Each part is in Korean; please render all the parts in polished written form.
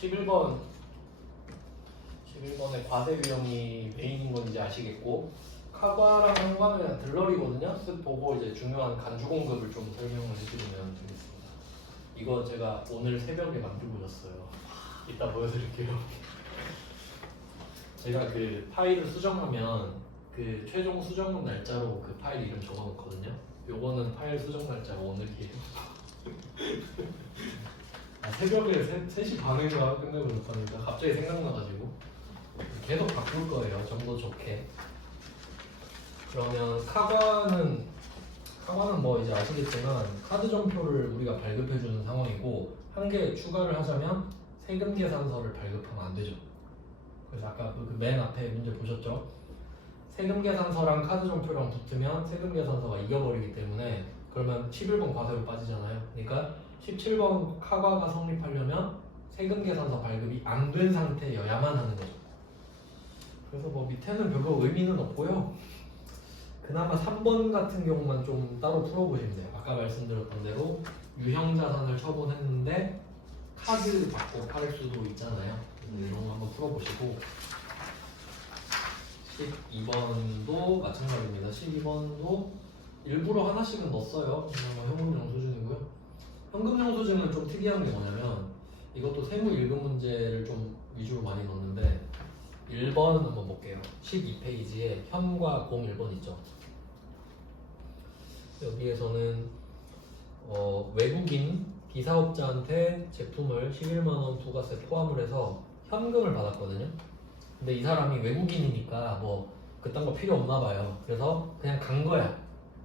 11번의 과세 유형이 메인인 건 이제 아시겠고, 카과랑 현과는 그냥 들러리거든요. 쓱 보고 이제 중요한 간주 공급을 좀 설명을 해드리면 되겠습니다. 이거 제가 오늘 새벽에 만들고 잤어요. 이따 보여드릴게요. 제가 그 파일을 수정하면 그 최종 수정 날짜로 그 파일 이름 적어놓거든요. 요거는 파일 수정 날짜가 오늘이에요. 새벽에 3시 반인가 끝내버렸다니까 갑자기 생각나가지고 계속 바꿀 거예요. 정도 좋게. 그러면 카과는 뭐 이제 아시겠지만 카드 점표를 우리가 발급해주는 상황이고, 한 개 추가를 하자면 세금 계산서를 발급하면 안 되죠. 그래서 아까 그 맨 앞에 문제 보셨죠? 세금 계산서랑 카드 점표랑 붙으면 세금 계산서가 이겨버리기 때문에 그러면 11번 과세로 빠지잖아요. 그러니까 17번 카과가 성립하려면 세금 계산서 발급이 안 된 상태여야만 하는 거죠. 그래서 뭐 밑에는 별로 의미는 없고요. 그나마 3번 같은 경우만 좀 따로 풀어보시면 돼요. 아까 말씀드렸던 대로 유형자산을 처분했는데 카드 받고 팔 수도 있잖아요. 이런 거 한번 풀어보시고, 12번도 마찬가지입니다. 12번도 일부러 하나씩은 넣었어요. 현금 영수증이고요. 현금 영수증은 좀 특이한 게 뭐냐면, 이것도 세무 일급 문제를 좀 위주로 많이 넣었는데, 1번 한번 볼게요. 12페이지에 현과 01번 있죠. 여기에서는 외국인 비사업자한테 제품을 11만원 부가세 포함을 해서 현금을 받았거든요. 근데 이 사람이 외국인이니까 뭐 그딴 거 필요 없나 봐요. 그래서 그냥 간 거야.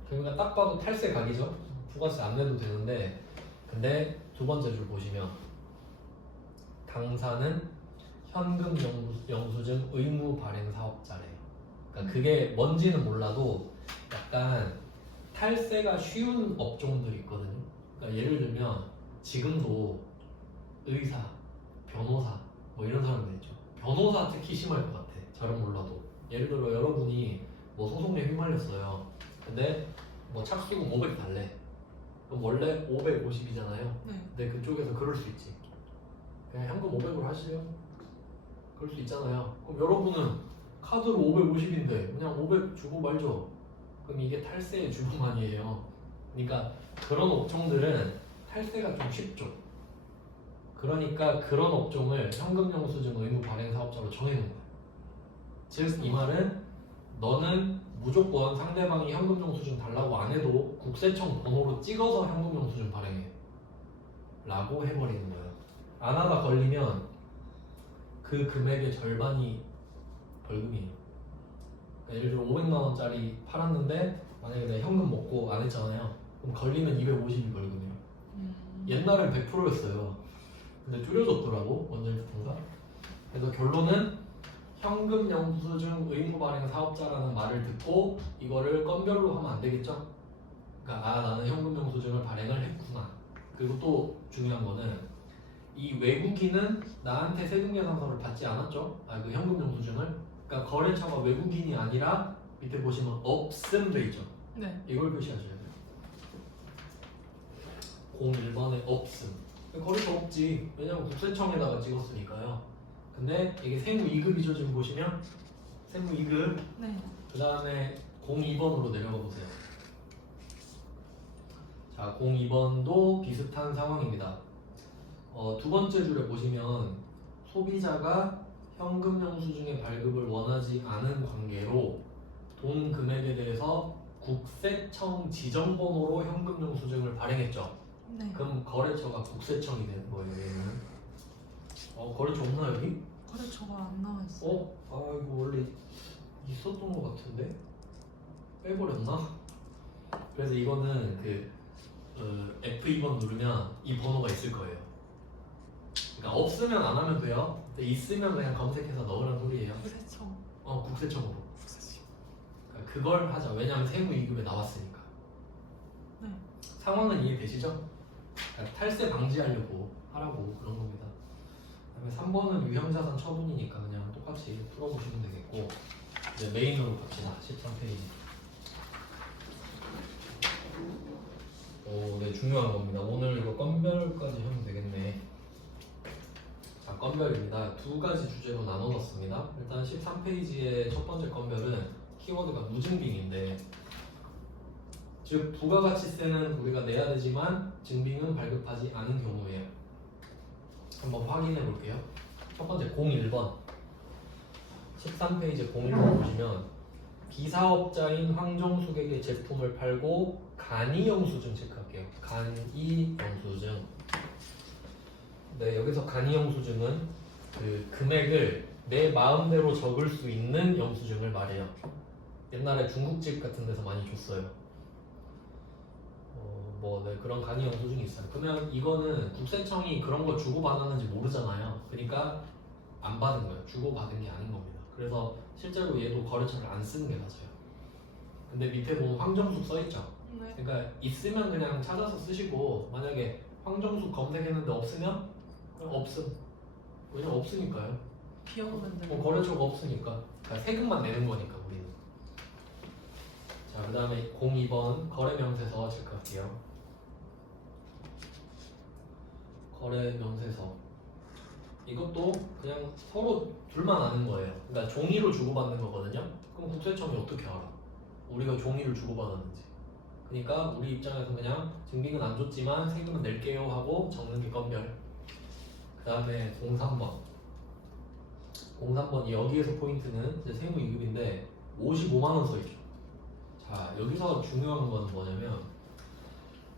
그러니까 딱 봐도 탈세 각이죠. 부가세 안 내도 되는데, 근데 두 번째 줄 보시면 당사는 현금 영수증 의무 발행 사업자래요. 그러니까 그게 뭔지는 몰라도 약간 탈세가 쉬운 업종들이 있거든요. 그러니까 예를 들면 지금도 의사, 변호사 뭐 이런 사람들 있죠. 변호사 특히 심할 것 같아. 잘은 몰라도. 예를 들어 여러분이 뭐 소송에 휘말렸어요. 근데 뭐 착수금 500 달래. 그럼 원래 550이잖아요. 네. 근데 그쪽에서 그럴 수 있지. 그냥 현금 500으로 하시죠. 그럴 수 있잖아요. 그럼 여러분은 카드로 550인데 그냥 500 주고 말죠. 그럼 이게 탈세의 주범아니에요. 그러니까 그런 업종들은 탈세가 좀 쉽죠. 그러니까 그런 업종을 현금영수증 의무 발행 사업자로 정해놓은 거예요. 즉 이 말은 너는 무조건 상대방이 현금영수증 달라고 안 해도 국세청 번호로 찍어서 현금영수증 발행해 라고 해버리는 거예요. 안 하다 걸리면 그 금액의 절반이 벌금이에요. 그러니까 예를 들어 500만 원짜리 팔았는데 만약에 내가 현금 먹고 안 했잖아요. 그럼 걸리면 250이 벌금이에요. 옛날엔 100%였어요. 근데 줄여줬더라고, 원전부터가. 그래서 결론은 현금 영수증 의무 발행 사업자라는 말을 듣고 이거를 건별로 하면 안 되겠죠? 그러니까 나는 현금 영수증을 발행을 했구나. 그리고 또 중요한 거는 이 외국인은 나한테 세금 계산서를 받지 않았죠? 그 현금 영수증을. 그러니까 거래처가 외국인이 아니라 밑에 보시면 없음 돼 있죠? 네. 이걸 표시하셔야 돼요. 01번에 없음. 거래처 없지. 왜냐면 국세청에다가 찍었으니까요. 근데 이게 세무 2급이죠. 지금 보시면 세무 2급. 네. 그 다음에 02번으로 내려가 보세요. 자, 02번도 비슷한 상황입니다. 두 번째 줄에 보시면 소비자가 현금 영수증의 발급을 원하지 않은 관계로 돈 금액에 대해서 국세청 지정번호로 현금 영수증을 발행했죠. 네. 그럼 거래처가 국세청이 되는 거예요. 얘는. 거래처 없나 여기? 거래처가 안 나와 있어요. 이거 원래 있었던 것 같은데 빼버렸나? 그래서 이거는 F2번 누르면 이 번호가 있을 거예요. 그러니까 없으면 안 하면 돼요. 근데 있으면 그냥 검색해서 넣으라는 소리예요. 국세청. 국세청으로. 국세청. 그러니까 그걸 하자. 왜냐하면 세무 2급에 나왔으니까. 네. 상황은 이해되시죠? 그러니까 탈세 방지하려고 하라고 그런 겁니다. 그다음에 3번은 유형자산 처분이니까 그냥 똑같이 풀어보시면 되겠고, 이제 메인으로 갑시다. 13페이지. 네, 중요한 겁니다. 오늘 이거 건별까지 하면 되겠네. 자, 건별입니다. 두 가지 주제로 나눠놨습니다. 일단 13페이지의 첫 번째 건별은 키워드가 무증빙인데, 즉 부가가치세는 우리가 내야 되지만 증빙은 발급하지 않은 경우예요. 한번 확인해 볼게요. 첫 번째 01번 13페이지 01번 보시면 비사업자인 황정숙에게 제품을 팔고 간이 영수증 체크할게요. 간이 영수증. 네, 여기서 간이 영수증은 그 금액을 내 마음대로 적을 수 있는 영수증을 말해요. 옛날에 중국집 같은 데서 많이 줬어요. 네, 그런 간이 영수증이 있어요. 그러면 이거는 국세청이 그런 거 주고받았는지 모르잖아요. 그러니까 안 받은 거예요. 주고받은 게 아닌 겁니다. 그래서 실제로 얘도 거래처를 안 쓰는 게 맞아요. 근데 밑에 보면 황정숙 써있죠? 네. 그러니까 있으면 그냥 찾아서 쓰시고, 만약에 황정숙 검색했는데 없으면 그냥 없음. 왜냐면 없으니까요. 비워놓으면 돼. 거래처가 없으니까. 그러니까 세금만 내는 거니까 우리는. 자, 그 다음에 02번 거래명세서 체크할게요. 거래명세서. 이것도 그냥 서로 둘만 아는 거예요. 그러니까 종이로 주고받는 거거든요. 그럼 국세청이 어떻게 알아? 우리가 종이를 주고받았는지. 그러니까 우리 입장에서 그냥 증빙은 안 줬지만 세금은 낼게요 하고 적는 게 건별. 그 다음에 03번. 03번 여기에서 포인트는 이제 세무이급인데 55만 원 써있죠. 자, 여기서 중요한 건 뭐냐면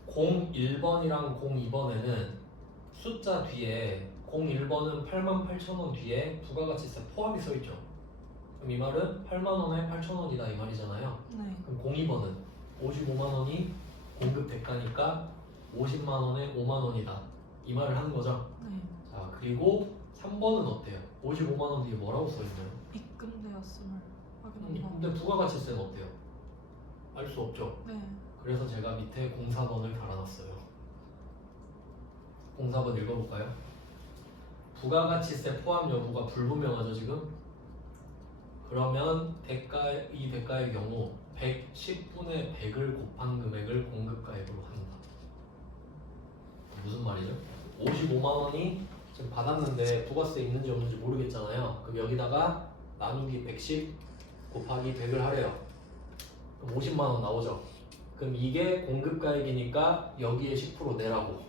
01번이랑 02번에는 숫자 뒤에 01번은 88,000원 뒤에 부가가치세 포함이 써있죠. 그럼 이 말은 8만원에 8,000원이다 이 말이잖아요. 네. 그럼 02번은 55만원이 공급 대가니까 50만원에 5만원이다 이 말을 하는 거죠. 네. 자, 그리고 3번은 어때요? 55만원 뒤에 뭐라고 써있나요? 입금되었음을 확인한다. 근데 부가가치세는 어때요? 알 수 없죠. 네. 그래서 제가 밑에 04번을 달아놨어요. 04번 읽어볼까요? 부가가치세 포함 여부가 불분명하죠 지금? 그러면 이 대가의 경우 110분의 100을 곱한 금액을 공급가액으로 한다. 무슨 말이죠? 55만원이 지금 받았는데 부가세 있는지 없는지 모르겠잖아요. 그럼 여기다가 나누기 110 곱하기 100을 하래요. 그럼 50만원 나오죠. 그럼 이게 공급가액이니까 여기에 10% 내라고.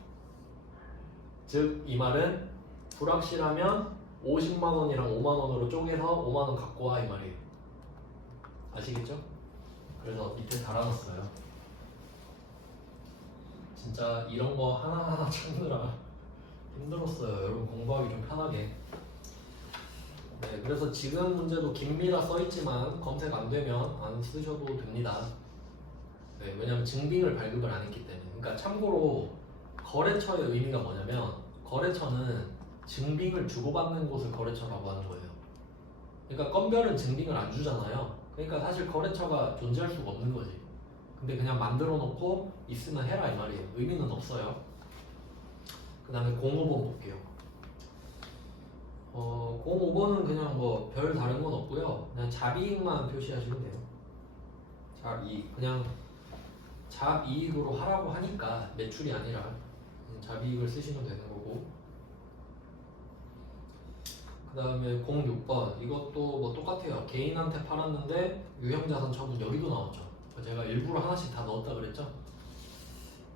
즉 이 말은 불확실하면 50만원이랑 5만원으로 쪼개서 5만원 갖고 와 이 말이에요. 아시겠죠? 그래서 밑에 달아놨어요. 진짜 이런 거 하나하나 찾느라 힘들었어요. 여러분 공부하기 좀 편하게. 네, 그래서 지금 문제도 긴미라 써있지만 검색 안 되면 안 쓰셔도 됩니다. 네, 왜냐면 증빙을 발급을 안 했기 때문에. 그러니까 참고로 거래처의 의미가 뭐냐면 거래처는 증빙을 주고받는 곳을 거래처라고 하는 거예요. 그러니까 건별은 증빙을 안 주잖아요. 그러니까 사실 거래처가 존재할 수가 없는 거지. 근데 그냥 만들어 놓고 있으면 해라 이 말이에요. 의미는 없어요. 그 다음에 05번 볼게요. 05번은 그냥 뭐 별 다른 건 없고요. 그냥 잡이익만 표시하시면 돼요. 잡이익. 그냥 잡이익으로 하라고 하니까 매출이 아니라 잡이익을 쓰시면 되는 거고. 그 다음에 06번 이것도 뭐 똑같아요. 개인한테 팔았는데 유형자산 처분 여기도 나왔죠. 제가 일부러 하나씩 다 넣었다 그랬죠.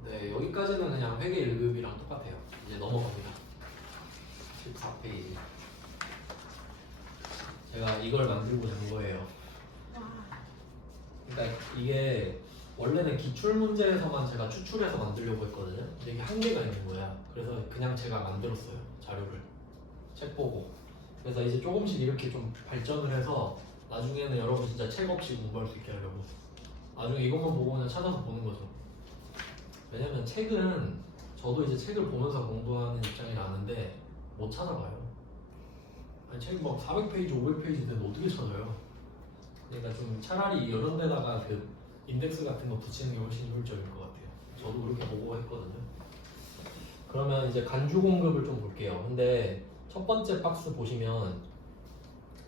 네, 여기까지는 그냥 회계 1급이랑 똑같아요. 이제 넘어갑니다. 14페이지. 제가 이걸 만들고 된 거예요. 그러니까 이게 원래는 기출문제에서만 제가 추출해서 만들려고 했거든요. 근데 이게 한계가 있는 거야. 그래서 그냥 제가 만들었어요. 자료를. 책 보고. 그래서 이제 조금씩 이렇게 좀 발전을 해서 나중에는 여러분 진짜 책 없이 공부할 수 있게 하려고. 나중에 이것만 보고 그냥 찾아서 보는 거죠. 왜냐면 책은 저도 이제 책을 보면서 공부하는 입장이라 아는데 못 찾아봐요. 아니 책이 막 400페이지, 500페이지 되는데 어떻게 찾아요? 그러니까 좀 차라리 이런 데다가 그 인덱스 같은 거 붙이는 게 훨씬 효율적일 것 같아요. 저도 그렇게 보고 했거든요. 그러면 이제 간주 공급을 좀 볼게요. 근데 첫 번째 박스 보시면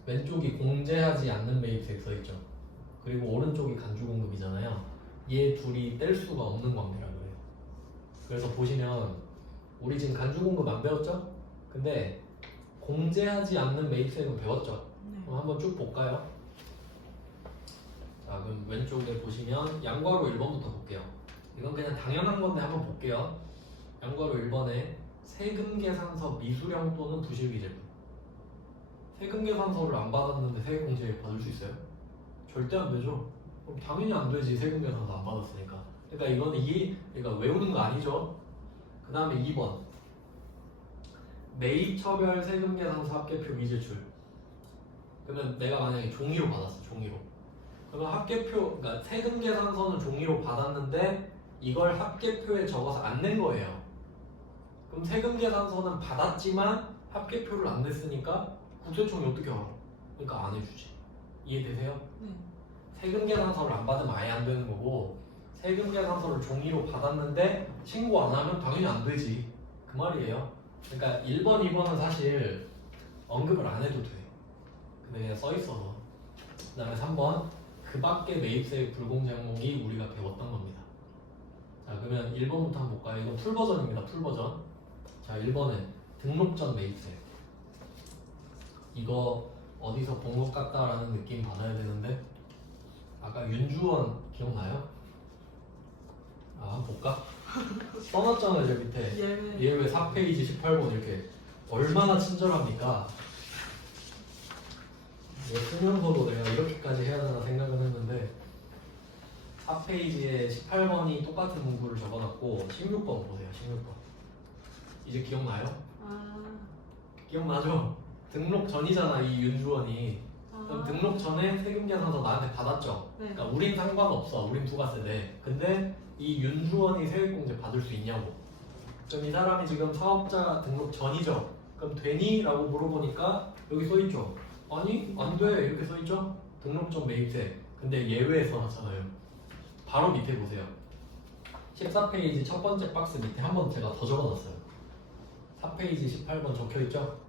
왼쪽이 공제하지 않는 매입세액 써있죠. 그리고 오른쪽이 간주 공급이잖아요. 얘 둘이 뗄 수가 없는 관계라 그래요. 그래서 보시면 우리 지금 간주 공급 안 배웠죠? 근데 공제하지 않는 매입세액은 배웠죠? 네. 그럼 한번 쭉 볼까요? 자, 그럼 왼쪽에 보시면 양괄호 1번부터 볼게요. 이건 그냥 당연한 건데 한번 볼게요. 양괄호 1번에 세금계산서 미수령 또는 부실기재부. 세금계산서를 안 받았는데 세액공제 받을 수 있어요? 절대 안 되죠. 그럼 당연히 안 되지. 세금계산서 안 받았으니까. 그러니까 이거는 그러니까 외우는 거 아니죠. 그 다음에 2번 매입처별 세금계산서 합계표 미제출. 그러면 내가 만약에 종이로 받았어. 종이로. 그러면 합계표, 그러니까 세금계산서는 종이로 받았는데 이걸 합계표에 적어서 안 낸 거예요. 그럼 세금계산서는 받았지만 합계표를 안 냈으니까 국세청이 어떻게 알아? 그러니까 안 해주지. 이해되세요? 네. 세금계산서를 안 받으면 아예 안 되는 거고, 세금계산서를 종이로 받았는데 신고 안 하면 당연히 안 되지. 그 말이에요. 그러니까 1번, 2번은 사실 언급을 안 해도 돼. 근데 그냥 써 있어서. 그 다음에 3번 그 밖에 매입세액 불공제 항목이 우리가 배웠던 겁니다. 자, 그러면 1번부터 한번 볼까요? 이건 풀 버전입니다. 풀 버전. 자, 1번은 등록 전 매입세. 이거 어디서 본 것 같다라는 느낌 받아야 되는데, 아까 윤주원 기억나요? 아, 한번 볼까? 써놨잖아요, 저 밑에. 예외 4페이지 18번 이렇게. 얼마나 친절합니까? 이거 쓰면서도 내가 이렇게까지 해야 되나 생각은 했는데, 4페이지에 18번이 똑같은 문구를 적어놨고 16번 보세요. 16번 이제 기억나요? 아. 기억나죠? 등록 전이잖아 이 윤주원이. 그럼 등록 전에 세금계산서 나한테 받았죠? 네. 그러니까 우린 상관없어. 우린 부가세대. 근데 이 윤주원이 세액공제 받을 수 있냐고. 그럼 이 사람이 지금 사업자 등록 전이죠? 그럼 되니? 라고 물어보니까 여기 써있죠? 아니 안 돼 이렇게 써있죠? 등록 전 매입세. 근데 예외에 써놨잖아요. 바로 밑에 보세요. 14페이지 첫 번째 박스 밑에 한 번 제가 더 적어놨어요. 4페이지 18번 적혀있죠?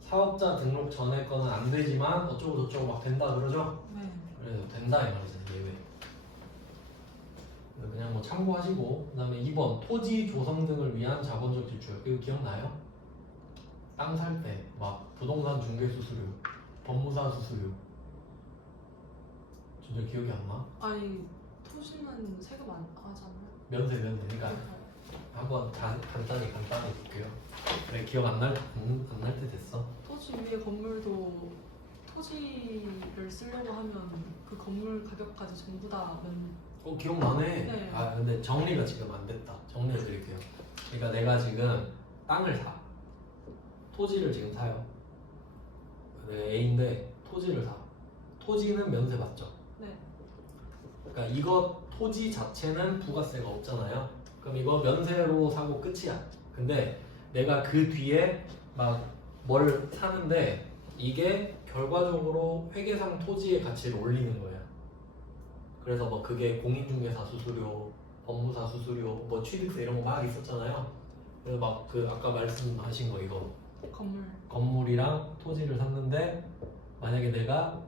사업자 등록 전에 거는 안 되지만 어쩌고 저쩌고 막 된다 그러죠? 네. 그래서 된다 이 말이죠. 예외. 그냥 뭐 참고하시고. 그 다음에 2번 토지 조성 등을 위한 자본적 지출. 이거 기억나요? 땅 살 때 막 부동산 중개 수수료, 법무사 수수료. 진짜 기억이 안 나? 아니 토지는 세금 안 하잖아요. 면세. 그러니까 한번 간단히 볼게요. 그래 기억 안 날 때 됐어. 토지 위에 건물도 토지를 쓰려고 하면 그 건물 가격까지 전부 다 기억나네. 네. 아 근데 정리가 지금 안 됐다. 정리해 드릴게요. 그러니까 내가 지금 땅을 사. 토지를 지금 사요. 그래 A인데 토지를 사. 토지는 면세 받죠. 네. 그러니까 이거 토지 자체는 부가세가 없잖아요. 그럼 이거 면세로 사고 끝이야. 근데 내가 그 뒤에 막 뭘 사는데 이게 결과적으로 회계상 토지의 가치를 올리는 거예요. 그래서 뭐 그게 공인중개사 수수료, 법무사 수수료, 뭐 취득세 이런 거 막 있었잖아요. 그래서 막 그 아까 말씀하신 거 이거 건물이랑 토지를 샀는데 만약에 내가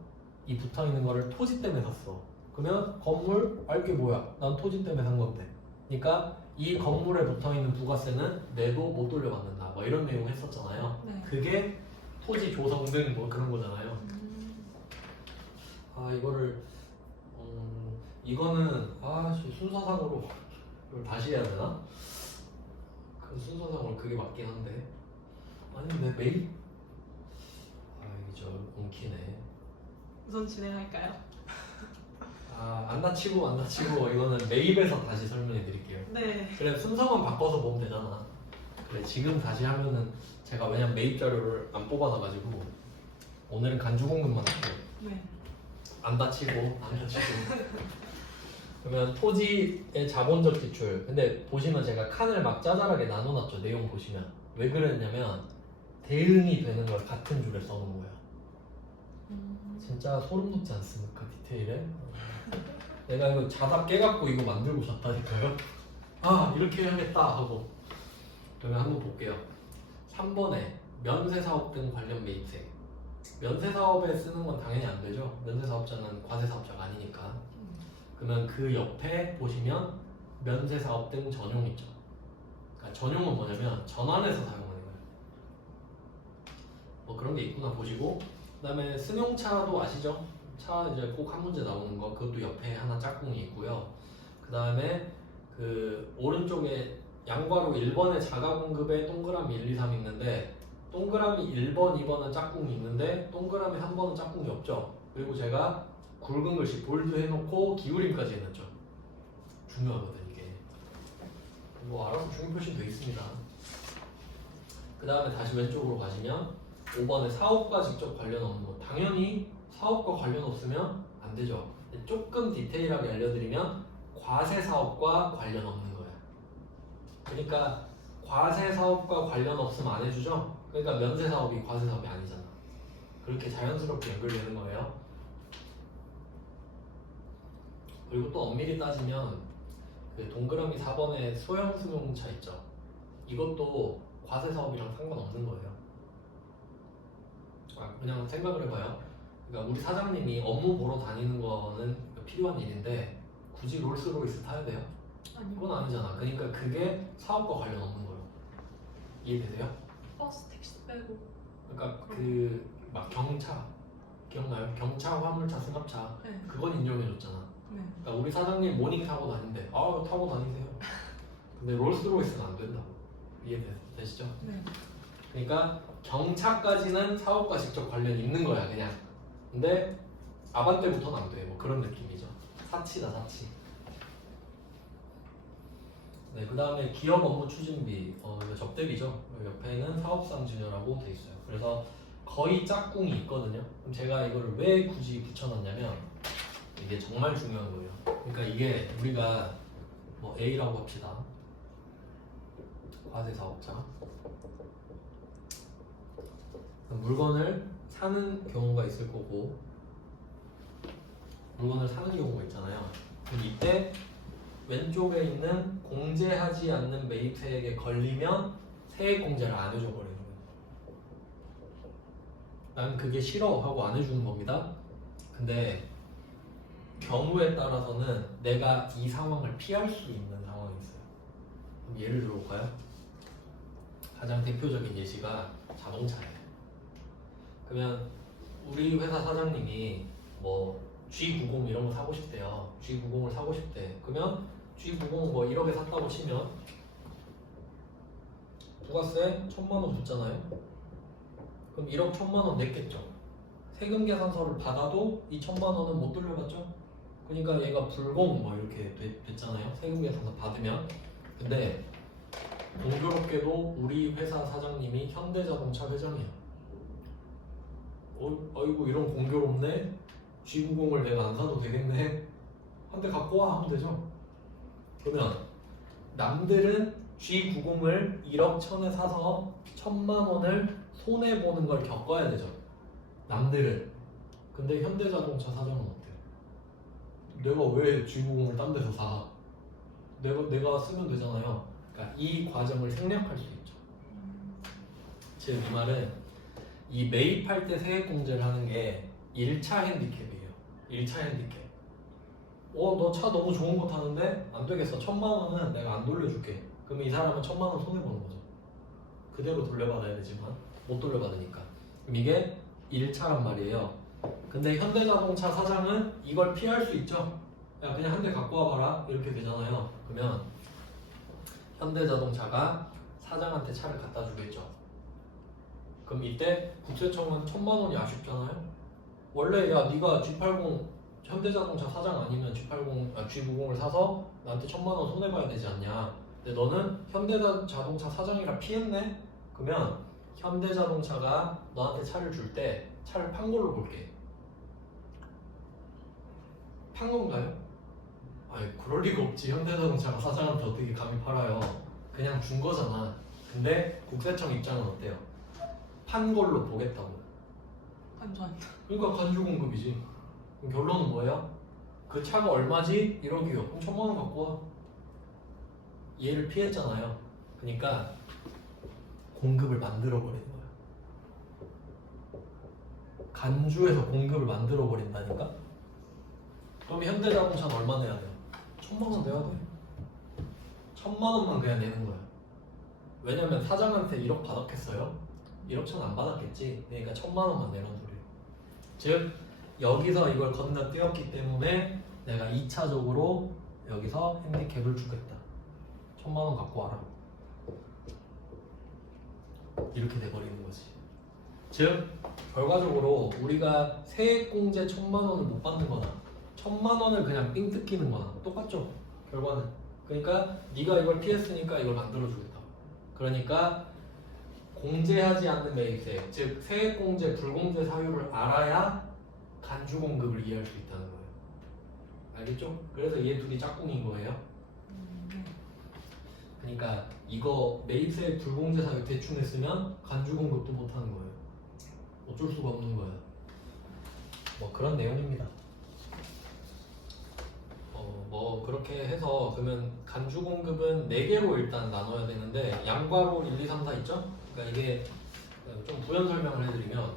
이 붙어 있는 거를 토지 때문에 샀어. 그러면 건물 알게 뭐야? 난 토지 때문에 산 건데. 그러니까 이 건물에 붙어 있는 부가세는 내도 못 돌려받는다. 뭐 이런 내용 했었잖아요. 네. 그게 토지 조성 등 뭐 그런 거잖아요. 아 이거를 이거는 순서상으로 이걸 다시 해야 되나? 그 순서상으로 그게 맞긴 한데. 아니 내 매일 이게 저 엉키네. 우선 진행할까요? 안 다치고 이거는 매입에서 다시 설명해 드릴게요. 네. 그래 순서만 바꿔서 보면 되잖아. 그래 지금 다시 하면은 제가 왜냐면 매입 자료를 안 뽑아놔가지고 오늘은 간주 공급만 할게요. 네. 안 다치고 그러면 토지의 자본적 지출. 근데 보시면 제가 칸을 막 짜잘하게 나눠놨죠. 내용 보시면 왜 그랬냐면 대응이 되는 걸 같은 줄에 써놓은 거예요. 진짜 소름 돋지 않습니까? 디테일에. 내가 이거 자다 깨갖고 이거 만들고 잤다니까요. 이렇게 해야겠다 하고. 그러면 한번 볼게요. 3번에 면세사업 등 관련 매입세. 면세사업에 쓰는 건 당연히 안 되죠. 면세사업자는 과세사업자가 아니니까. 그러면 그 옆에 보시면 면세사업 등 전용 있죠. 그러니까 전용은 뭐냐면 전환해서 사용하는 거예요. 뭐 그런 게 있구나 보시고, 그다음에 승용차도 아시죠? 차 이제 꼭 한 문제 나오는 거, 그것도 옆에 하나 짝꿍이 있고요. 그다음에 그 오른쪽에 양괄호 1번에 자가 공급에 동그라미 1, 2, 3 있는데, 동그라미 1번, 2번은 짝꿍이 있는데 동그라미 3번은 짝꿍이 없죠. 그리고 제가 굵은 글씨 볼드 해놓고 기울임까지 해놨죠. 중요하거든 이게. 뭐 알아서 중요 표시 돼 있습니다. 그 다음에 다시 왼쪽으로 가시면 5번에 사업과 직접 관련 없는 거. 당연히 사업과 관련 없으면 안 되죠. 조금 디테일하게 알려드리면 과세 사업과 관련 없는 거야. 그러니까 과세 사업과 관련 없으면 안 해주죠. 그러니까 면세 사업이 과세 사업이 아니잖아. 그렇게 자연스럽게 연결되는 거예요. 그리고 또 엄밀히 따지면 그 동그라미 4번에 소형 승용차 있죠. 이것도 과세 사업이랑 상관없는 거예요. 그냥 생각을 해봐요. 그러니까 우리 사장님이 업무 보러 다니는 거는 필요한 일인데 굳이 롤스로이스 타야 돼요? 아니요. 그건 아니잖아. 그러니까 그게 사업과 관련 없는 거예요. 이해되세요? 버스 택시 빼고. 그러니까 그 막 경차 기억나요? 경차, 화물차, 승합차 네. 그건 인정해줬잖아. 네. 그러니까 우리 사장님 모닝 타고 다닌대. 아 타고 다니세요. 근데 롤스로이스는 안 된다고. 이해되시죠? 네. 그러니까 경차까지는 사업과 직접 관련이 있는 거야 그냥. 근데 아반떼부터는 안 돼. 뭐 그런 느낌이죠. 사치다 사치. 네, 그 다음에 기업 업무 추진비, 이거 접대비죠. 옆에는 사업상 증여라고 돼 있어요. 그래서 거의 짝꿍이 있거든요. 그럼 제가 이걸 왜 굳이 붙여놨냐면 이게 정말 중요한 거예요. 그러니까 이게 우리가 뭐 A라고 합시다. 과세 사업자. 물건을 사는 경우가 있을 거고, 물건을 사는 경우가 있잖아요. 그럼 이때 왼쪽에 있는 공제하지 않는 매입세액에 걸리면 세액 공제를 안 해줘 버리는 거예요. 난 그게 싫어 하고 안 해주는 겁니다. 근데 경우에 따라서는 내가 이 상황을 피할 수 있는 상황이 있어요. 그럼 예를 들어볼까요? 가장 대표적인 예시가 자동차예요. 그러면 우리 회사 사장님이 뭐 G90 이런 거 사고 싶대요. G90을 사고 싶대. 그러면 G90 뭐 1억에 샀다고 치면 부가세 1,000만 원 줬잖아요. 그럼 1억 1,000만 원 냈겠죠. 세금 계산서를 받아도 이 1,000만 원은 못 돌려받죠. 그러니까 얘가 불공 뭐 이렇게 됐잖아요. 세금 계산서 받으면. 근데 공교롭게도 우리 회사 사장님이 현대자동차 회장이에요. 아이고 이런 공교롭네. G90을 내가 안 사도 되겠네. 한 대 갖고 와 하면 되죠. 그러면 남들은 G90을 1억 1,000에 사서 1,000만 원을 손해보는 걸 겪어야 되죠. 남들은. 근데 현대자동차 사장은 어때요? 내가 왜 G90을 딴 데서 사? 내가 쓰면 되잖아요. 그러니까 이 과정을 생략할 수 있죠. 제 말은 이 매입할 때 세액 공제를 하는 게 1차 핸디캡이에요. 1차 핸디캡. 너 차 너무 좋은 거 타는데 안 되겠어. 1,000만 원은 내가 안 돌려줄게. 그러면 이 사람은 1,000만 원 손해 보는 거죠. 그대로 돌려받아야 되지만 못 돌려받으니까. 그럼 이게 1차란 말이에요. 근데 현대자동차 사장은 이걸 피할 수 있죠. 야 그냥 한 대 갖고 와봐라 이렇게 되잖아요. 그러면 현대자동차가 사장한테 차를 갖다 주겠죠. 그럼 이때 국세청은 1,000만 원이 아쉽잖아요. 원래 야 네가 G80 현대자동차 사장 아니면 G90을 사서 나한테 1,000만 원 손해봐야 되지 않냐. 근데 너는 현대자동차 사장이라 피했네. 그러면 현대자동차가 너한테 차를 줄 때 차를 판 걸로 볼게. 판 건가요? 아니 그럴 리가 없지. 현대자동차가 사장한테 어떻게 감히 팔아요. 그냥 준 거잖아. 근데 국세청 입장은 어때요? 판 걸로 보겠다고. 간주한다. 그러니까 간주 공급이지. 그럼 결론은 뭐예요? 그 차가 얼마지? 1억이요. 그럼 1,000만 원 갖고 와. 얘를 피했잖아요. 그러니까 공급을 만들어 버리는 거야. 간주해서 공급을 만들어 버린다니까? 그럼 현대자동차는 얼마 내야 돼요? 1,000만 원 내야 돼. 1,000만 원만 그냥 내는 거야. 왜냐면 사장한테 1억 받았겠어요? 1억천 안 받았겠지. 그러니까 1,000만 원만 내란 소리예요. 즉 여기서 이걸 건너뛰었기 때문에 내가 2차적으로 여기서 핸디캡을 주겠다. 1,000만 원 갖고 와라. 이렇게 돼버리는 거지. 즉 결과적으로 우리가 세액공제 1,000만 원을 못 받는 거나 1,000만 원을 그냥 삥 뜯기는 거나 똑같죠. 결과는. 그러니까 네가 이걸 피했으니까 이걸 만들어주겠다. 그러니까 공제하지 않는 매입세액, 즉 세액공제 불공제 사유를 알아야 간주공급을 이해할 수 있다는 거예요. 알겠죠? 그래서 얘 둘이 짝꿍인 거예요. 네. 그러니까 이거 매입세액 불공제 사유 대충 했으면 간주공급도 못하는 거예요. 어쩔 수가 없는 거예요. 뭐 그런 내용입니다. 뭐 그렇게 해서 그러면 간주공급은 4개로 일단 나눠야 되는데 양괄호 1, 2, 3, 4 있죠? 그러니까 이게 좀 부연 설명을 해드리면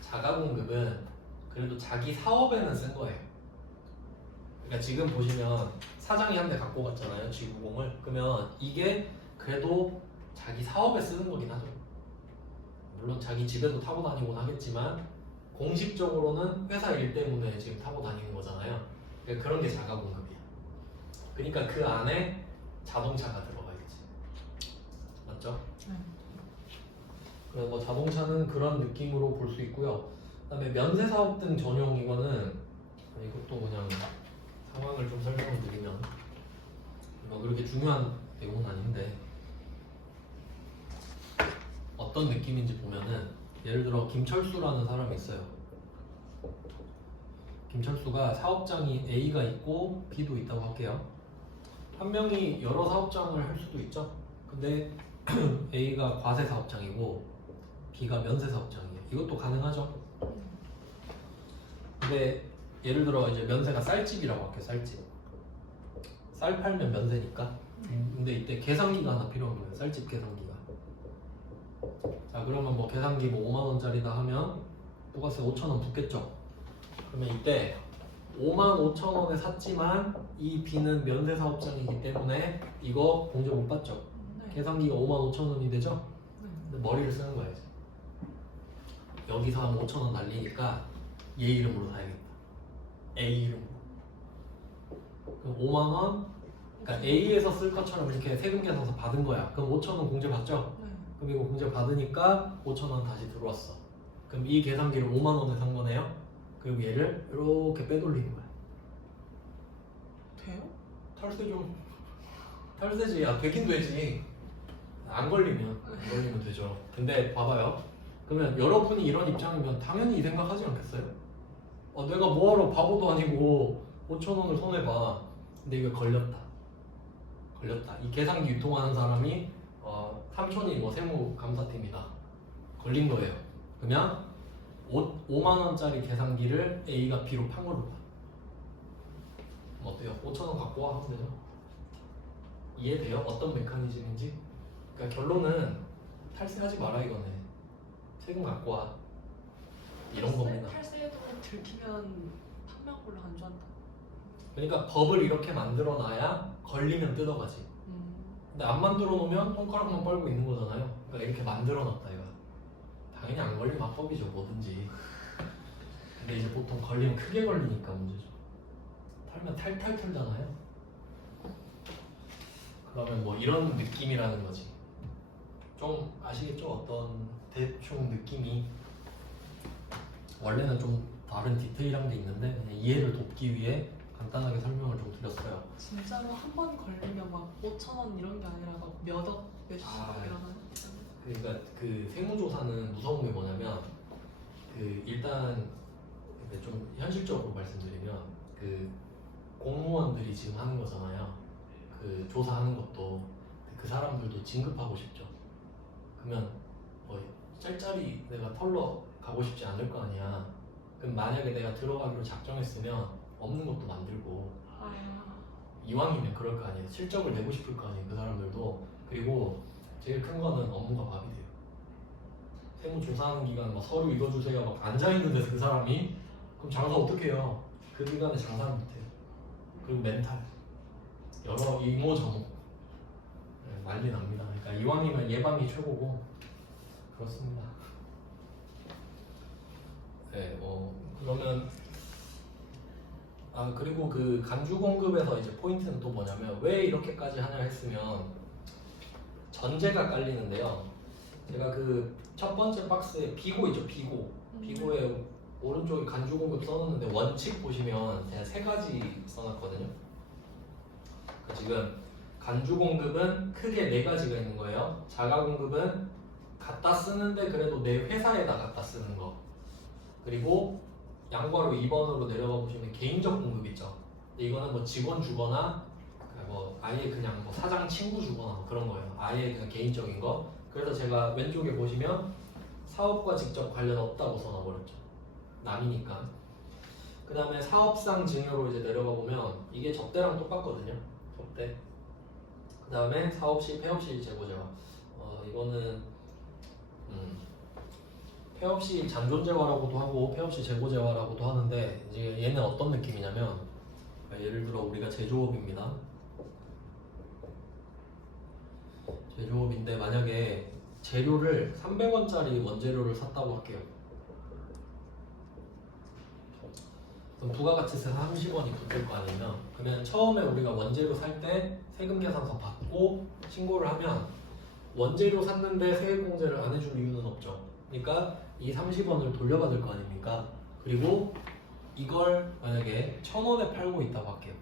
자가공급은 그래도 자기 사업에는 쓴 거예요. 그러니까 지금 보시면 사장이 한 대 갖고 갔잖아요, 지구공을. 그러면 이게 그래도 자기 사업에 쓰는 거긴 하죠. 물론 자기 집에도 타고 다니곤 하겠지만 공식적으로는 회사 일 때문에 지금 타고 다니는 거잖아요. 그러니까 그런 게 자가공급이야. 그러니까 그 안에 자동차가 들어가 있지. 맞죠? 네. 그래서 뭐 자동차는 그런 느낌으로 볼 수 있고요. 그다음에 면세사업 등 전용 이거는 이것도 그냥 상황을 좀 설명을 드리면 뭐 그렇게 중요한 내용은 아닌데 어떤 느낌인지 보면은 예를 들어 김철수라는 사람이 있어요. 김철수가 사업장이 A가 있고 B도 있다고 할게요. 한 명이 여러 사업장을 할 수도 있죠. 근데 A가 과세 사업장이고 B가 면세 사업장이에요. 이것도 가능하죠. 근데 예를 들어 이제 면세가 쌀집이라고 할게요. 쌀집. 쌀 팔면 면세니까. 근데 이때 계산기가 하나 필요한 거예요. 쌀집 계산기가. 자 그러면 뭐 계산기 뭐 5만 원짜리다 하면 부가세 5천 원 붙겠죠. 그러면 이때 5만 5천 원에 샀지만 이 B는 면세 사업장이기 때문에 이거 공제 못 받죠. 네. 계산기가 5만 5천 원이 되죠. 네. 근데 머리를 쓰는 거야 이제. 여기서 한 5천 원 날리니까 얘 이름으로 사야겠다. A 이름으로. 그럼 5만 원, 그러니까 A에서 쓸 것처럼 이렇게 세금 계산서 받은 거야. 그럼 5천 원 공제 받죠. 네. 그럼 이거 공제 받으니까 5천 원 다시 들어왔어. 그럼 이 계산기를 5만 원에 산 거네요. 그리고 얘를 이렇게 빼돌리는 거야. 돼요? 탈세 좀 탈세지. 야 되긴 되지. 안 걸리면 되죠. 근데 봐봐요. 그러면 여러분이 이런 입장이면 당연히 이 생각하지 않겠어요? 내가 뭐하러 바보도 아니고 5천 원을 손해봐. 근데 이거 걸렸다. 이 계산기 유통하는 사람이 삼촌이 뭐 세무감사팀이다. 걸린 거예요. 그러면 5만 원짜리 계산기를 A가 B로 판 걸로 봐. 어때요? 5천 원 갖고 와 하면 되죠. 이해돼요? 어떤 메커니즘인지? 그러니까 결론은 탈세하지 마라 이거네. 세금 갖고 와. 이런 겁니다. 탈세도 들키면 판매업으로 간주한다. 그러니까 법을 이렇게 만들어 놔야 걸리면 뜯어가지. 근데 안 만들어 놓으면 손가락만 빨고 있는 거잖아요. 그러니까 이렇게 만들어 놨다 이거. 당연히 안 걸리면 합법이죠 뭐든지. 근데 이제 보통 걸리면 크게 걸리니까 문제죠. 털면 탈탈 털잖아요. 그러면 뭐 이런 느낌이라는 거지. 좀 아시겠죠? 어떤 대충 느낌이. 원래는 좀 다른 디테일한 게 있는데 그냥 이해를 돕기 위해 간단하게 설명을 좀 드렸어요. 진짜로 한 번 걸리면 막 5천 원 이런 게 아니라 막 몇억, 몇십억 이러나요? 그러니까 그 세무조사는 무서운 게 뭐냐면 그 일단 좀 현실적으로 말씀드리면 그 공무원들이 지금 하는 거잖아요. 그 조사하는 것도 그 사람들도 진급하고 싶죠. 그러면 뭐 짤짤이 내가 털러 가고 싶지 않을 거 아니야. 그럼 만약에 내가 들어가기로 작정했으면 없는 것도 만들고 이왕이면 그럴 거 아니에요. 실적을 내고 싶을 거 아니에요. 그 사람들도. 그리고 제일 큰 거는 업무가 밥이 돼요. 세무 조사하는 기간 막 서류 읽어주세요 막 앉아있는 데서 그 사람이 그럼 장사 어떻게 해요? 그 기간에 장사를 못해요. 그리고 멘탈 여러 이모저모 난리 납니다. 그러니까 이왕이면 예방이 최고고 그렇습니다. 네, 그러면 그리고 그 간주 공급에서 이제 포인트는 또 뭐냐면 왜 이렇게까지 하냐 했으면 전제가 깔리는데요. 제가 그 첫 번째 박스에 비고 있죠, 비고. 비고에 오른쪽에 간주 공급 써놨는데 원칙 보시면 제가 세 가지 써놨거든요. 그러니까 지금 간주 공급은 크게 네 가지가 있는 거예요. 자가 공급은 갖다 쓰는데 그래도 내 회사에다 갖다 쓰는 거. 그리고 양괄호 2번으로 내려가 보시면 개인적 공급 있죠. 근데 이거는 뭐 직원 주거나 뭐 아예 그냥 뭐 사장 친구 주거나 뭐 그런 거예요. 아예 그냥 개인적인 거. 그래서 제가 왼쪽에 보시면 사업과 직접 관련 없다고 써놔버렸죠. 남이니까. 그 다음에 사업상 증여로 이제 내려가 보면 이게 접대랑 똑같거든요. 접대. 그 다음에 사업시, 폐업시 재고제화. 이거는 폐업시 잔존재화라고도 하고 폐업시 재고재화라고도 하는데 이제 얘는 어떤 느낌이냐면 예를 들어 우리가 제조업입니다. 제조업인데 만약에 재료를 300원짜리 원재료를 샀다고 할게요. 그럼 부가가치세 30원이 붙을 거 아니에요. 그러면 처음에 우리가 원재료 살 때 세금 계산서 받고 신고를 하면 원재료 샀는데 세액공제를 안 해줄 이유는 없죠. 그러니까 이 30원을 돌려받을 거 아닙니까? 그리고 이걸 만약에 1,000원에 팔고 있다고 할게요.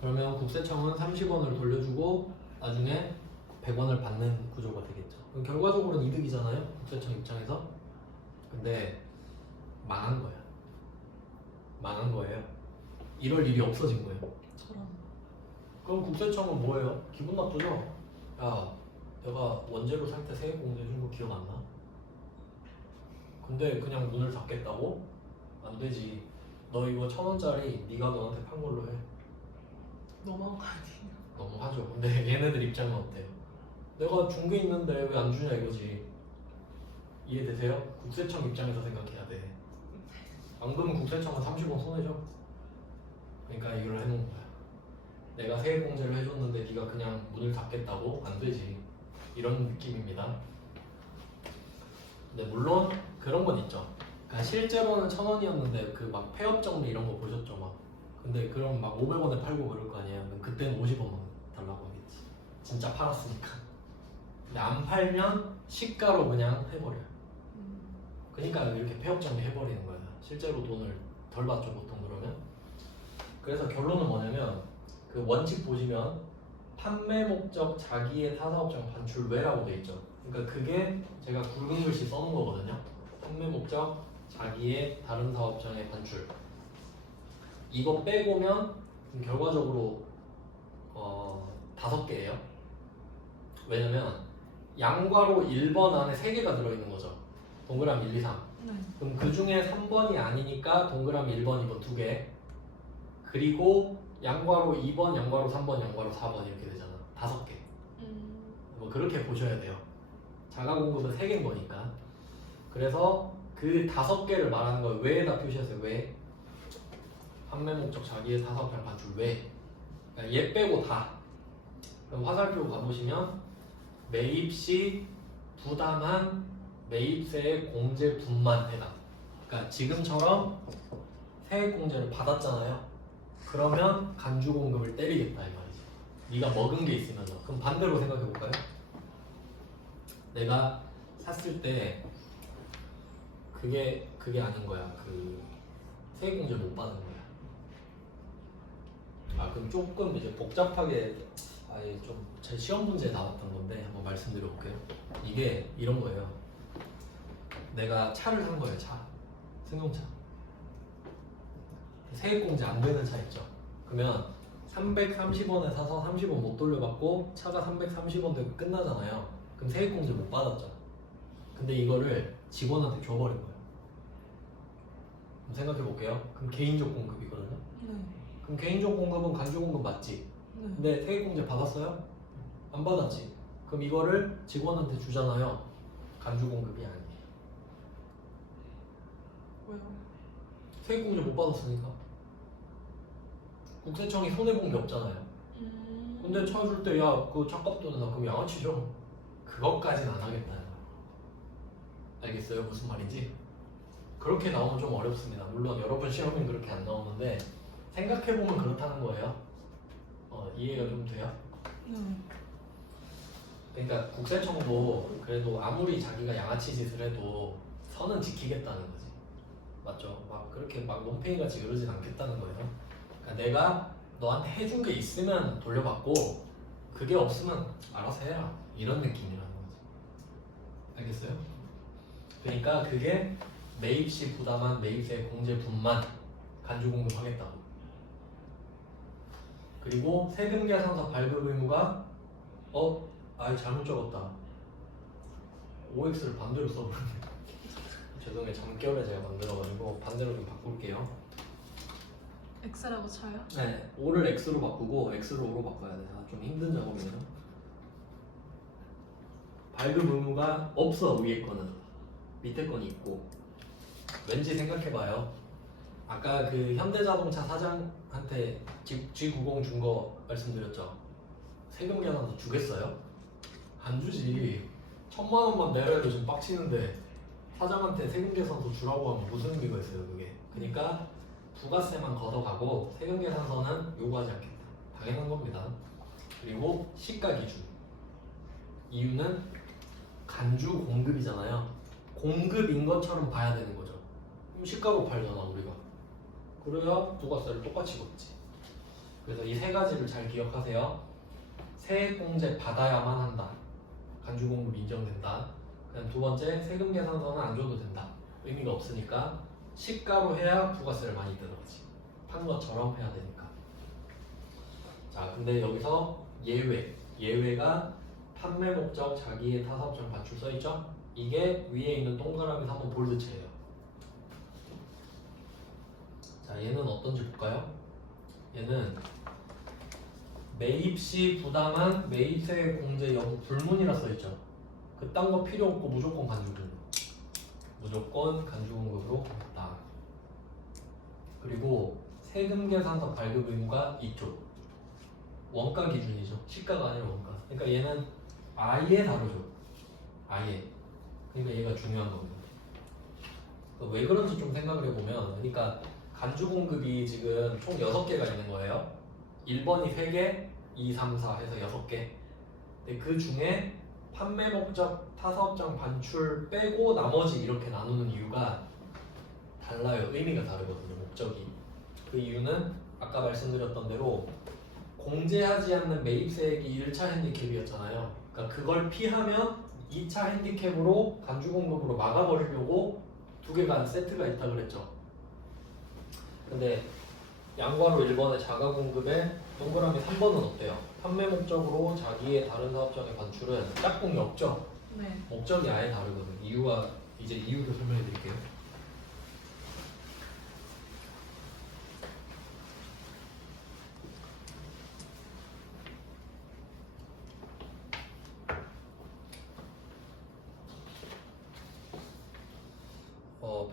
그러면 국세청은 30원을 돌려주고 나중에 100원을 받는 구조가 되겠죠. 그럼 결과적으로는 이득이잖아요. 국세청 입장에서. 근데 망한 거야. 망한 거예요. 이럴 일이 없어진 거예요. 저런. 그럼 국세청은 뭐예요? 기분 나쁘죠? 야, 내가 원재료 살 때 세액공제 준 거 기억 안 나? 근데 그냥 문을 닫겠다고? 안 되지. 너 이거 1,000원짜리 네가 너한테 판 걸로 해. 너무한 거 아니에요? 너무하죠. 근데 얘네들 입장은 어때요? 내가 준 게 있는데 왜 안 주냐 이거지. 이해되세요? 국세청 입장에서 생각해야 돼. 안 그러면 국세청은 30원 손해죠. 그러니까 이걸 해놓은 거야. 내가 세액공제를 해줬는데 네가 그냥 문을 닫겠다고? 안 되지. 이런 느낌입니다. 근데 물론 그런 건 있죠. 그러니까 실제로는 1,000원이었는데 그 막 폐업 정리 이런 거 보셨죠 막. 근데 그럼 막 500원에 팔고 그럴 거 아니에요. 그럼 그때는 50원만 달라고 하겠지. 진짜 팔았으니까. 근데 안 팔면 시가로 그냥 해버려요. 그러니까 이렇게 폐업 정리 해버리는 거예요. 실제로 돈을 덜 받죠 보통 그러면. 그래서 결론은 뭐냐면 그 원칙 보시면 판매 목적 자기의 타사업장 반출 외라고 돼 있죠. 그러니까 그게 제가 굵은 글씨 써놓은 거거든요. 판매 목적 자기의 다른 사업장의 반출. 이거 빼고면 결과적으로 5개예요. 왜냐면 양괄호 1번 안에 3개가 들어있는 거죠. 동그라미 1, 2, 3. 네. 그럼 그 중에 3번이 아니니까 동그라미 1번, 2번 2개. 그리고 양괄호 2번, 양괄호 3번, 양괄호 4번 이렇게 되잖아. 5개. 뭐 그렇게 보셔야 돼요. 자가 공급은 3개인 거니까. 그래서 그 5개를 말하는 걸 왜에다 표시했어요. 왜? 판매 목적 자기의 타사업장 반출 왜? 그러니까 얘 빼고 다. 그럼 화살표 가보시면 매입 시 부담한 매입세의 공제분만 해당. 그러니까 지금처럼 세액공제를 받았잖아요. 그러면 간주공급을 때리겠다 이 말이지. 네가 먹은 게 있으면서. 그럼 반대로 생각해 볼까요? 내가 샀을 때 그게 아닌 거야. 그 세액공제 못 받은 거야. 그럼 조금 이제 복잡하게 아예 좀 제 시험 문제에 나왔던 건데 한번 말씀드려 볼게요. 이게 이런 거예요. 내가 차를 산 거예요. 차. 승용차. 세액공제 안 되는 차 있죠. 그러면 330원에 사서 30원 못 돌려받고 차가 330원 되고 끝나잖아요. 그럼 세액공제 못 받았죠. 근데 이거를 직원한테 줘버린 거예요. 그럼 생각해 볼게요. 그럼 개인적 공급이거든요. 네. 그럼 개인적 공급은 간주 공급 맞지? 네. 근데 세액공제 받았어요? 안 받았지? 그럼 이거를 직원한테 주잖아요. 간주 공급이 아니에요. 왜요? 세액공제 못 받았으니까. 국세청이 손해본 게 없잖아요. 근데 차 줄 때 야 그 차값도 내놔. 그럼 양아치죠. 그것까지는 안 하겠다. 알겠어요? 무슨 말인지? 그렇게 나오면 좀 어렵습니다. 물론 여러분 시험은 그렇게 안 나오는데 생각해보면 그렇다는 거예요. 이해가 좀 돼요? 네. 그러니까 국세청도 그래도 아무리 자기가 양아치 짓을 해도 선은 지키겠다는 거지. 맞죠? 막 그렇게 막 논팽이같이 이러진 않겠다는 거예요. 그러니까 내가 너한테 해준 게 있으면 돌려받고 그게 없으면 알아서 해라. 이런 느낌이라는 거지. 알겠어요? 그러니까 그게 매입 시 부담한 매입세 공제분만 간주 공급하겠다고. 그리고 세금 계산서 발급 의무가 아예 잘못 적었다. OX를 반대로 써버렸네. 죄송해요. 잠결에 제가 만들어가지고 반대로 좀 바꿀게요. X라고 쳐요? 네, O를 X로 바꾸고 X를 O로 바꿔야 돼요. 좀 힘든 작업이네요. 발급 의무가 없어. 위에 거는 밑에 건이 있고. 왠지 생각해봐요. 아까 그 현대자동차 사장한테 G90 준 거 말씀드렸죠. 세금 계산서 주겠어요? 안 주지. 1000만 원만 내라도 좀 빡치는데 사장한테 세금 계산서 주라고 하면 무슨 의미가 있어요, 그게. 그러니까 부가세만 걷어가고 세금 계산서는 요구하지 않겠다. 당연한 겁니다. 그리고 시가 기준. 이유는 간주 공급이잖아요. 공급인 것처럼 봐야 되는 거죠. 그럼 시가로 팔잖아, 우리가. 그래야 부가세를 똑같이 걷지. 그래서 이 세 가지를 잘 기억하세요. 세액공제 받아야만 한다. 간주 공급 인정된다. 그다음 두 번째, 세금 계산서는 안 줘도 된다. 의미가 없으니까 시가로 해야 부가세를 많이 들어가지. 판 것처럼 해야 되니까. 자, 근데 여기서 예외가 판매 목적 자기의 타사업장 반출 써있죠? 이게 위에 있는 동그라미 3번 볼드체예요. 자, 얘는 어떤지 볼까요? 얘는 매입 시 부담한 매입세 공제 여부 불문이라 써있죠. 그딴 거 필요 없고 무조건 간주공급. 무조건 간주공급으로 가겠다. 그리고 세금 계산서 발급 의무가 이쪽. 원가 기준이죠. 시가가 아니라 원가. 그러니까 얘는 아예 다르죠. 아예. 그러니까 얘가 중요한 겁니다. 왜 그런지 좀 생각을 해보면, 그러니까 간주 공급이 지금 총 6개가 있는 거예요. 1번이 3개, 2, 3, 4 해서 6개. 근데 그 중에 판매 목적 타사업장 반출 빼고 나머지 이렇게 나누는 이유가 달라요. 의미가 다르거든요. 목적이. 그 이유는 아까 말씀드렸던 대로 공제하지 않는 매입세액이 1차 핸디캡이었잖아요. 그러니까 그걸 피하면 2차 핸디캡으로 간주 공급으로 막아버리려고 두 개가 세트가 있다 그랬죠. 근데 양괄호 1번의 자가 공급에 동그라미 3번은 어때요? 판매 목적으로 자기의 다른 사업장의 반출은 짝꿍이 없죠? 네. 목적이 아예 다르거든. 이유가 이제 이유도 설명해 드릴게요.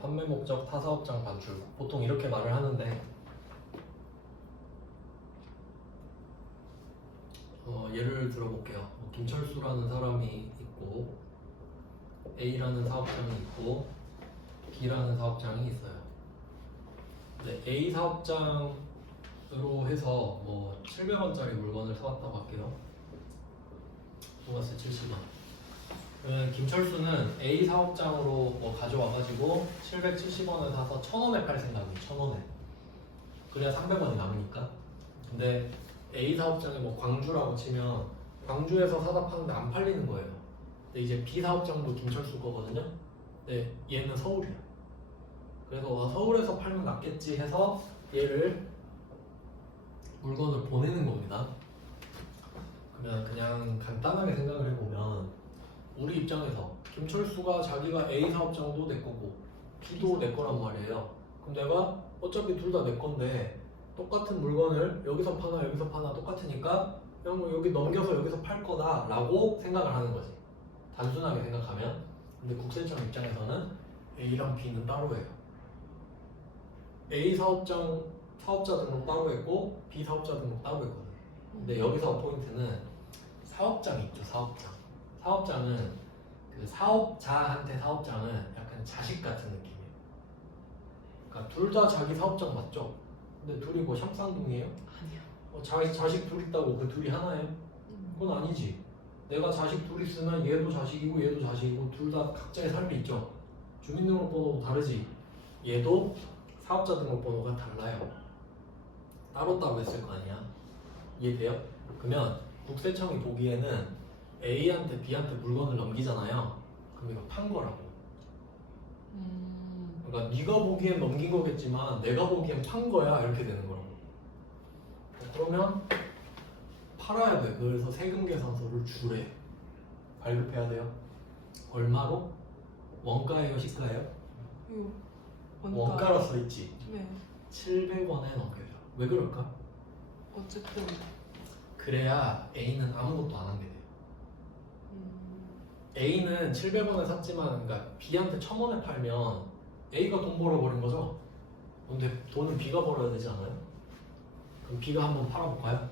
판매 목적 타사업장 반출 보통 이렇게 말을 하는데 예를 들어볼게요. 김철수라는 사람이 있고 A라는 사업장이 있고 B라는 사업장이 있어요. 네, A 사업장으로 해서 뭐 700원짜리 물건을 사왔다고 할게요. 부가세 70원. 그러면 김철수는 A 사업장으로 뭐 가져와가지고 770원을 사서 1000원에 팔 생각이에요. 1000원에. 그래야 300원이 남으니까. 근데 A 사업장에 뭐 광주라고 치면 광주에서 사다 파는데 안 팔리는 거예요. 근데 이제 B 사업장도 김철수 거거든요. 근데 얘는 서울이야. 그래서 서울에서 팔면 낫겠지 해서 얘를 물건을 보내는 겁니다. 그러면 그냥 간단하게 생각을 해보면 우리 입장에서 김철수가 자기가 A 사업장도 내 거고 B도 내 거란 말이에요. 그럼 내가 어차피 둘 다 내 건데 똑같은 물건을 여기서 파나 여기서 파나 똑같으니까 그냥 뭐 여기 넘겨서 여기서 팔 거다 라고 생각을 하는 거지. 단순하게 생각하면. 근데 국세청 입장에서는 A랑 B는 따로 해요. A 사업장 사업자 등록 따로 했고 B 사업자 등록 따로 했거든요. 근데 여기서 포인트는 사업장이 있죠. 사업장은 그 사업자한테 사업장은 약간 자식 같은 느낌이에요. 그러니까 둘 다 자기 사업장 맞죠? 근데 둘이 뭐 샴쌍둥이에요? 아니요. 자식 둘 있다고 그 둘이 하나예요? 그건 아니지. 내가 자식 둘 있으면 얘도 자식이고 얘도 자식이고 둘 다 각자의 삶이 있죠. 주민등록번호도 다르지. 얘도 사업자 등록번호가 달라요. 따로따로 했을 거 아니야. 이해돼요? 그러면 국세청이 보기에는 A한테 B한테 물건을 넘기잖아요. 그럼 이거 판 거라고. 그러니까 네가 보기엔 넘긴 거겠지만 내가 보기엔 판 거야 이렇게 되는 거라고. 그러면 팔아야 돼. 그래서 세금 계산서를 주래. 발급해야 돼요. 얼마로? 원가예요, 시가예요? 이거 원가로 써 있지. 네. 700원에 넘겨요. 왜 그럴까? 어쨌든 그래야 A는 아무것도 안 한 게 돼요. A는 700원에 샀지만 그러니까 B한테 1000원에 팔면 A가 돈 벌어버린 거죠. 근데 돈은 B가 벌어야 되지 않아요? 그럼 B가 한번 팔아볼까요?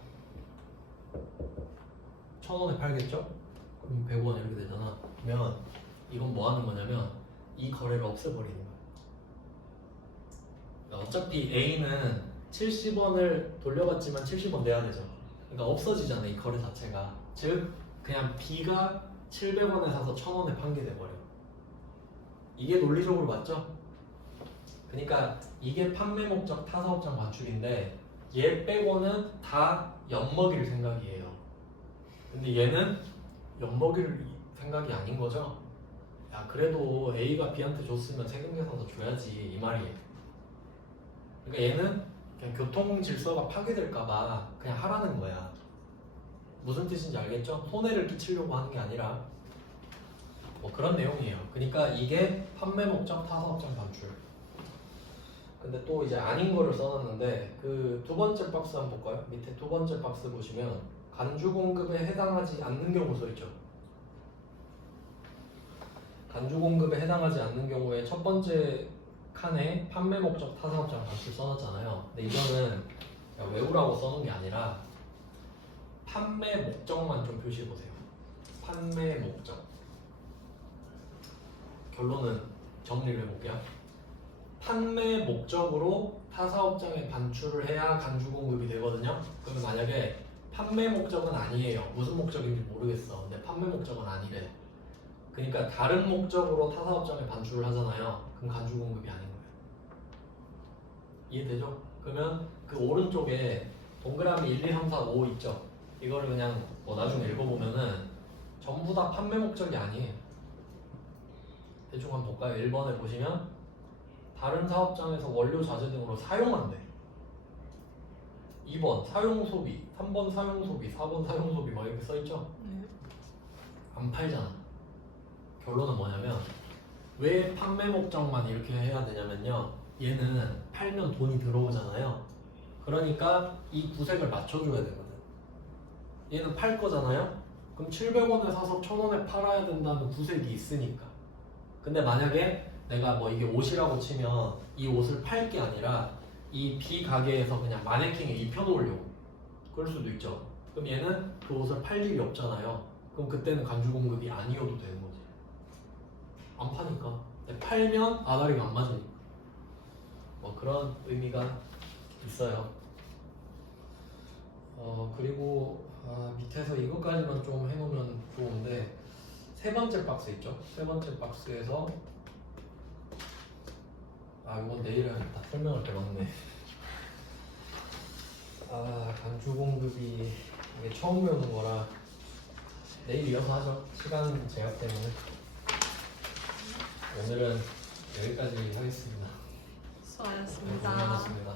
1000원에 팔겠죠? 그럼 100원 이렇게 되잖아. 그러면 이건 뭐 하는 거냐면 이 거래를 없애버리는 거야. 그러니까 어차피 A는 70원을 돌려받지만 70원 내야 되죠. 그러니까 없어지잖아 이 거래 자체가. 즉 그냥 B가 700원에 사서 1000원에 판 게 돼버려. 이게 논리적으로 맞죠? 그러니까 이게 판매 목적 타사업장 반출인데 얘 빼고는 다 엿먹일 생각이에요. 근데 얘는 엿먹일 생각이 아닌 거죠? 야 그래도 A가 B한테 줬으면 세금 계산서 줘야지 이 말이에요. 그러니까 얘는 그냥 교통 질서가 파괴될까봐 그냥 하라는 거야. 무슨 뜻인지 알겠죠? 손해를 끼치려고 하는 게 아니라 뭐 그런 내용이에요. 그러니까 이게 판매 목적 타사업장 반출. 근데 또 이제 아닌 거를 써놨는데 그 두 번째 박스 한번 볼까요? 밑에 두 번째 박스 보시면 간주 공급에 해당하지 않는 경우 써있죠. 간주 공급에 해당하지 않는 경우에 첫 번째 칸에 판매 목적 타사업장 반출 써놨잖아요. 근데 이거는 그냥 외우라고 써놓은 게 아니라 판매 목적만 좀 표시해 보세요. 판매 목적. 결론은 정리를 해볼게요. 판매 목적으로 타사업장에 반출을 해야 간주 공급이 되거든요. 그러면 만약에 판매 목적은 아니에요. 무슨 목적인지 모르겠어. 근데 판매 목적은 아니래. 그러니까 다른 목적으로 타사업장에 반출을 하잖아요. 그럼 간주 공급이 아닌 거예요. 이해되죠? 그러면 그 오른쪽에 동그라미 1, 2, 3, 4, 5 있죠? 이거를 그냥 뭐 나중에 읽어보면은 전부 다 판매 목적이 아니에요. 대충 한번 볼까요? 1번에 보시면 다른 사업장에서 원료 자재 등으로 사용한대. 2번 사용 소비, 3번 사용 소비, 4번 사용 소비 막 이렇게 써있죠? 네. 안 팔잖아. 결론은 뭐냐면 왜 판매 목적만 이렇게 해야 되냐면요. 얘는 팔면 돈이 들어오잖아요. 그러니까 이 구색을 맞춰줘야 되거든. 얘는 팔 거잖아요. 그럼 700원에 사서 1000원에 팔아야 된다는 구색이 있으니까. 근데 만약에 내가 뭐 이게 옷이라고 치면 이 옷을 팔 게 아니라 이 B 가게에서 그냥 마네킹에 입혀놓으려고 그럴 수도 있죠. 그럼 얘는 그 옷을 팔 일이 없잖아요. 그럼 그때는 간주 공급이 아니어도 되는 거지. 안 파니까. 근데 팔면 아다리가 안 맞으니까. 뭐 그런 의미가 있어요. 그리고 밑에서 이것까지만 좀 해놓으면 좋은데 세 번째 박스 있죠? 세 번째 박스에서 이건 내일 하겠다. 설명을 빼먹네. 간주 공급이 이게 처음 배우는 거라 내일 이어서 하죠. 시간 제약 때문에. 오늘은 여기까지 하겠습니다. 수고하셨습니다. 고생하셨습니다.